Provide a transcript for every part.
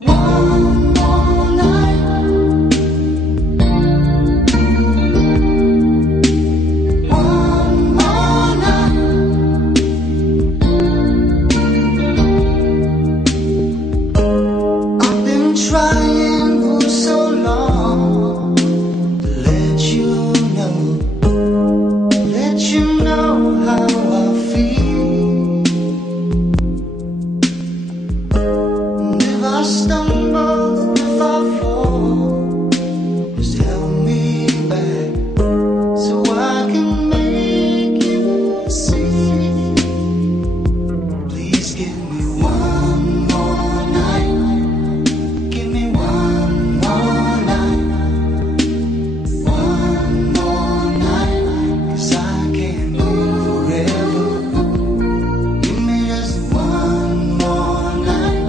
One more night, one more night. I've been trying for so long to let you know how I feel. And if I stumble, if I fall, just help me back so I can make you see. Please give me one more night. Give me one more night. One more night, 'cause I can't live forever. Give me just one more night.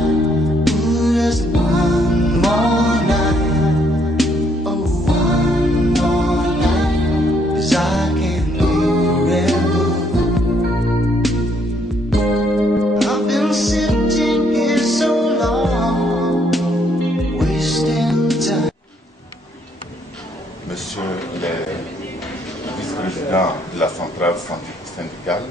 Ooh, just one more night. Oh, one more night, 'cause I can't live forever. I've been sitting here so long, wasting time. Monsieur le vice-président de la centrale syndicale,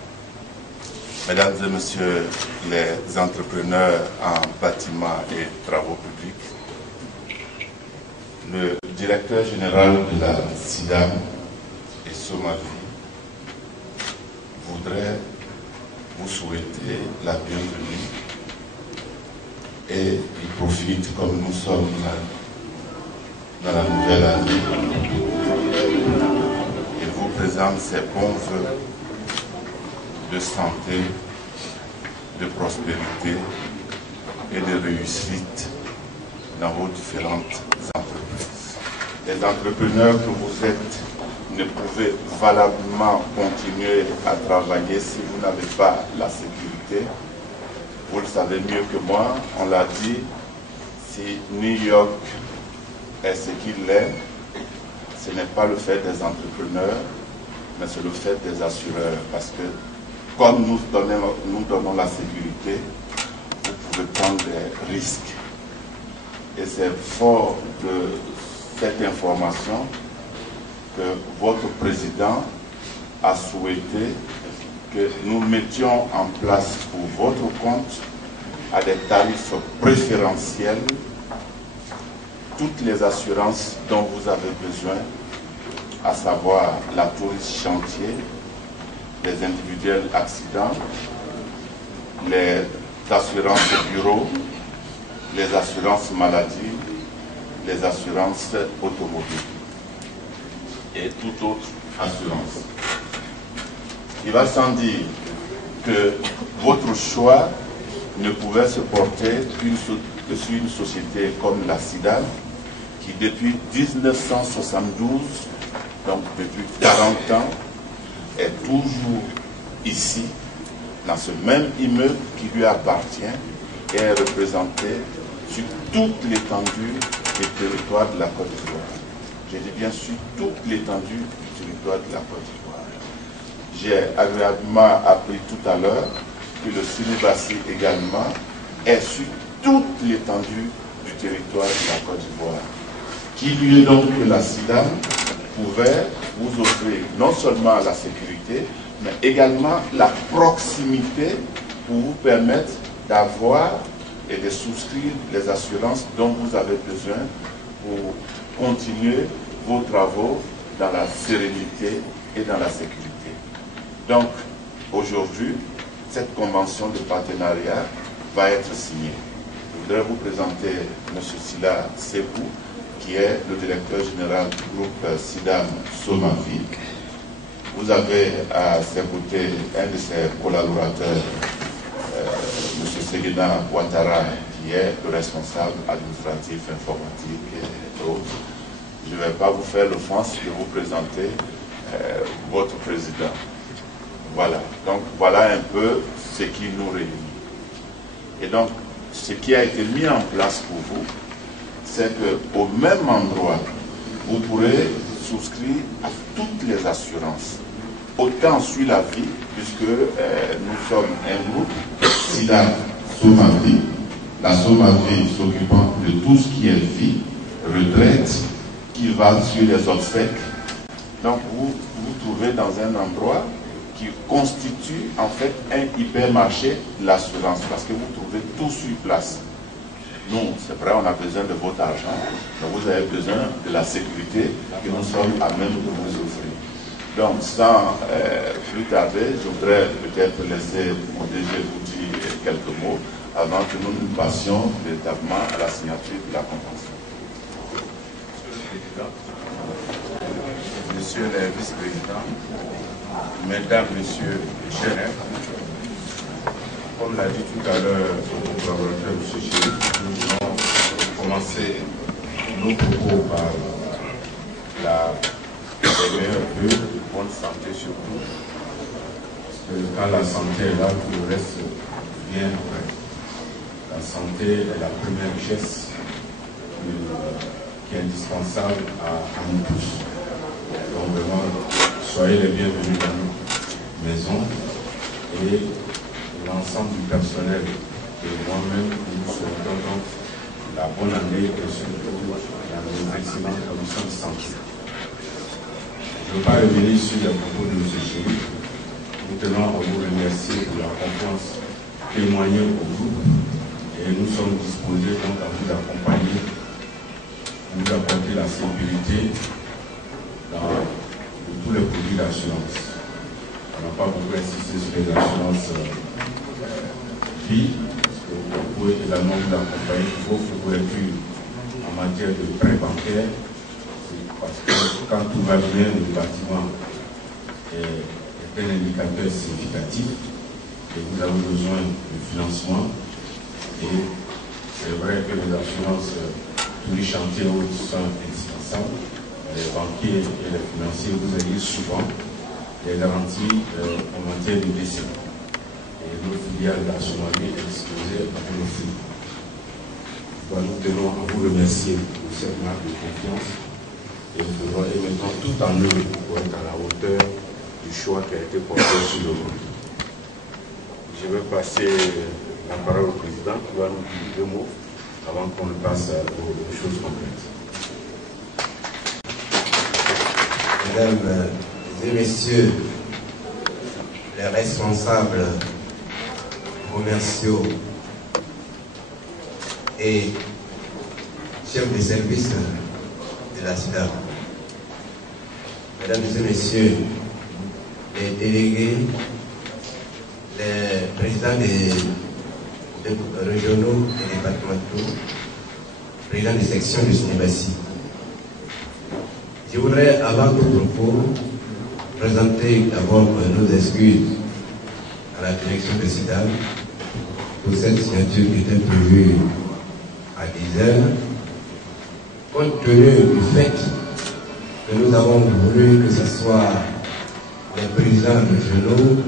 Mesdames et Messieurs les entrepreneurs en bâtiment et travaux publics, le directeur général de la SIDAM et Somavi voudrait vous souhaiter la bienvenue et il profite, comme nous sommes dans la nouvelle année, et vous présente ses bons vœux de santé, de prospérité et de réussite dans vos différentes entreprises. Les entrepreneurs que vous êtes ne pouvez valablement continuer à travailler si vous n'avez pas la sécurité. Vous le savez mieux que moi, on l'a dit, si New York est ce qu'il est, ce n'est pas le fait des entrepreneurs, mais c'est le fait des assureurs. Parce que comme nous donnons la sécurité, vous pouvez prendre des risques. Et c'est fort de cette information que votre président a souhaité que nous mettions en place pour votre compte à des tarifs préférentiels toutes les assurances dont vous avez besoin, à savoir la police chantier, les individuels accidents, les assurances bureau, les assurances maladie, les assurances automobiles et toute autre assurance. Il va sans dire que votre choix ne pouvait se porter que sur une société comme la SIDAM, qui depuis 1972, donc depuis 40 ans, est toujours ici, dans ce même immeuble qui lui appartient et est représenté sur toute l'étendue du territoire de la Côte d'Ivoire. Je dis bien sur toute l'étendue du territoire de la Côte d'Ivoire. J'ai agréablement appris tout à l'heure que le Sinibassi également est sur toute l'étendue du territoire de la Côte d'Ivoire. Qui lui est donc que la SIDAM pouvait vous offrir non seulement la sécurité, mais également la proximité pour vous permettre d'avoir et de souscrire les assurances dont vous avez besoin pour continuer vos travaux dans la sérénité et dans la sécurité. Donc, aujourd'hui, cette convention de partenariat va être signée. Je voudrais vous présenter M. Sila Sekou, qui est le directeur général du groupe SIDAM Somavi. Vous avez à ses côtés un de ses collaborateurs, M. Seguina Ouattara, qui est le responsable administratif, informatique et autres. Je ne vais pas vous faire l'offense de vous présenter votre président. Voilà, donc voilà un peu ce qui nous réunit. Et donc, ce qui a été mis en place pour vous, c'est qu'au même endroit, vous pourrez souscrire à toutes les assurances. Autant sur la vie, puisque nous sommes un groupe SIDAM Somavi, la Somavi s'occupant de tout ce qui est vie, retraite, qui va sur les obsèques. Donc vous vous trouvez dans un endroit qui constitue en fait un hypermarché de l'assurance, parce que vous trouvez tout sur place. Nous, c'est vrai, on a besoin de votre argent, mais vous avez besoin de la sécurité que nous sommes à même de vous offrir. Donc, sans plus tarder, je voudrais peut-être laisser mon DG vous dire quelques mots avant que nous nous passions véritablement à la signature de la convention. Monsieur le Président, Monsieur les vice-présidents, Mesdames, Messieurs les chefs, comme l'a dit tout à l'heure le collaborateur M. Chéri, nous allons commencer nos propos par les meilleurs vœux de bonne santé surtout. Parce que quand la santé est là, tout le reste vient après. La santé est la première richesse qui est indispensable à nous tous. Donc vraiment, soyez les bienvenus dans nos maisons et l'ensemble du personnel et moi-même, nous souhaitons donc la bonne année et surtout les excellentes conditions de santé. Je ne veux pas revenir sur les propos de M. Chéri. Nous tenons à vous remercier de la confiance témoignée au groupe et nous sommes disposés donc à vous accompagner, vous apporter la sécurité dans tous les produits d'assurance. On n'a pas beaucoup insisté sur les assurances vie, parce que vous pouvez également vous accompagner pour vos couvertures en matière de prêts bancaires, parce que quand tout va bien, le bâtiment est un indicateur significatif et vous avez besoin de financement. Et c'est vrai que les assurances, tous les chantiers sont indispensables. Les banquiers et les financiers, vous avez souvent des garanties en matière de décès. Et notre filiale d'assurance est disposée à vous l'offrir. Nous tenons à vous remercier pour cette marque de confiance et nous mettons tout en œuvre pour être à la hauteur du choix qui a été porté sur le groupe. Je vais passer la parole au président qui va nous dire 2 mots avant qu'on ne passe aux choses concrètes. Mesdames et messieurs les responsables commerciaux et chefs de service de la CIDAP, mesdames et messieurs les délégués, les présidents des régionaux et départementaux, présidents des sections de Sénébassi. Je voudrais, avant tout propos, présenter d'abord nos excuses à la direction de CIDAP pour cette signature qui était prévue à 10 heures, compte tenu du fait que nous avons voulu que ce soit les présidents régionaux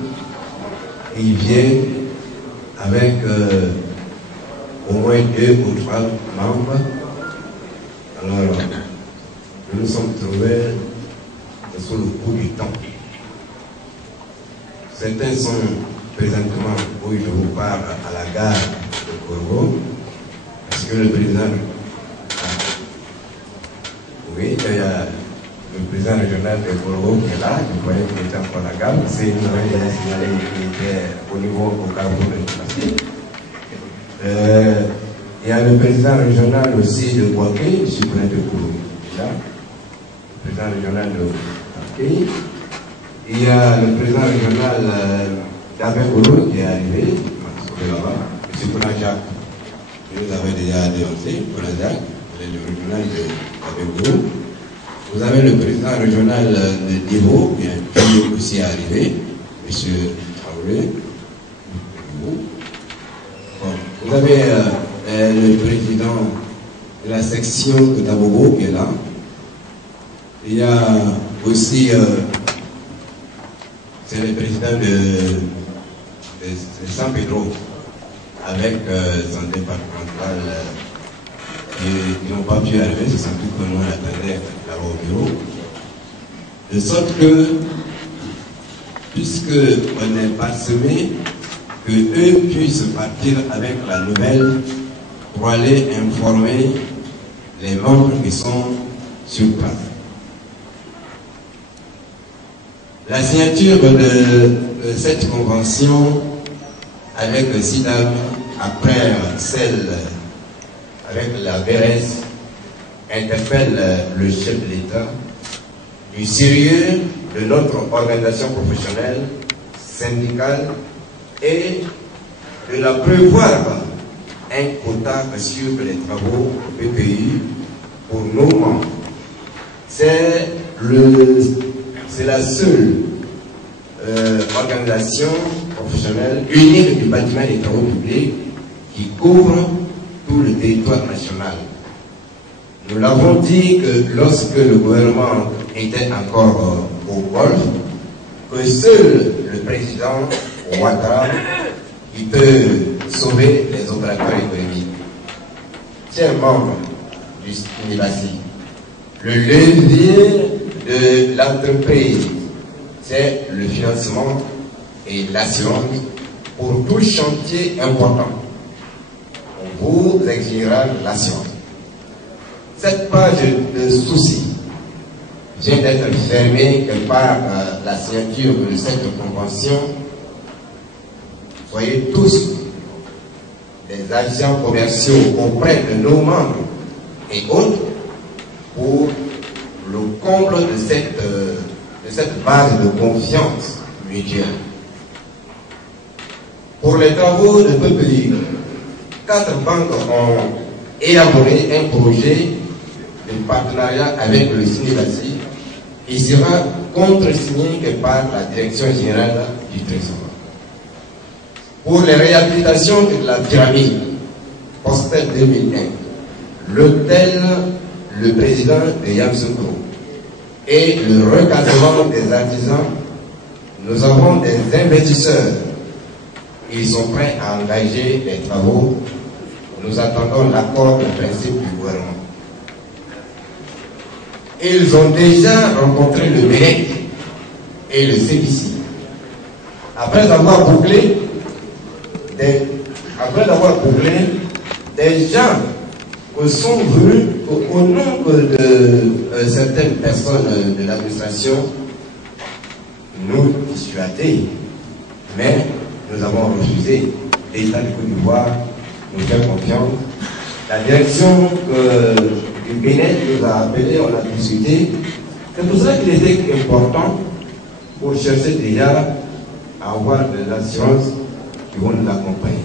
qui viennent avec au moins 2 ou 3 membres. Alors, nous nous sommes trouvés sous le coup du temps. Certains sont présentement, où je vous parle, à la gare de Corbeau, parce que le président, oui, il y a le président régional de Corbeau qui est là, je croyais qu'il était encore à la gare, c'est une nouvelle déjà signalé qu'il était au niveau au Carrefour de Tibassi. Il y a le président régional aussi de Boaké, je suis près de Corbeau, là, le président régional de Boaké. Il y a le président régional d'Abekolo qui est arrivé, là-bas, M. Kounajak, qui nous avait déjà dénoncé, Kounajak, le régional d'Abekolo. Vous avez le président régional de Niveau, qui est aussi arrivé, M. Traoré. Bon, vous avez le président de la section de Tabogo qui est là. Il y a aussi c'est le président de San Pedro avec son départemental qui n'ont pas pu arriver, c'est sans doute que nous attendait là-bas au bureau. De sorte que, puisque on est parsemé, que eux puissent partir avec la nouvelle pour aller informer les membres qui sont sur place. La signature de cette convention avec le SIDAB, après celle avec la BRS, interpelle le chef de l'État du sérieux de notre organisation professionnelle, syndicale, et de la prévoir un quota sur les travaux PPI pour nos membres. C'est la seule organisation professionnelle unique du bâtiment des travaux publics qui couvre tout le territoire national. Nous l'avons dit que lorsque le gouvernement était encore au golfe, que seul le président Ouattara qui peut sauver les opérateurs économiques. Chers membres du SNIBASI, le levier de l'entreprise, c'est le financement et l'assurance pour tout chantier important. On vous exigera l'assurance. Cette page de soucis vient d'être fermée que par la signature de cette convention. Soyez tous des agents commerciaux auprès de nos membres et autres pour le comble de cette base de confiance mutuelle. Pour les travaux de PPI, 4 banques ont élaboré un projet de partenariat avec le SNIBASI qui sera contresigné que par la Direction générale du Trésor. Pour les réhabilitations de la pyramide postale 2001, l'hôtel, le président de Yamoussoukro et le recadrement des artisans, nous avons des investisseurs. Ils sont prêts à engager les travaux. Nous attendons l'accord de principe du gouvernement. Ils ont déjà rencontré le MENEC et le CBC. Après avoir bouclé, des gens qui sont venus au nom de certaines personnes de l'administration nous dissuader, mais nous avons refusé. L'État du Côte d'Ivoire nous fait confiance. La direction du Bénin nous a appelés, on a discuté. C'est pour ça qu'il était important pour chercher déjà à avoir des assurances qui vont nous accompagner.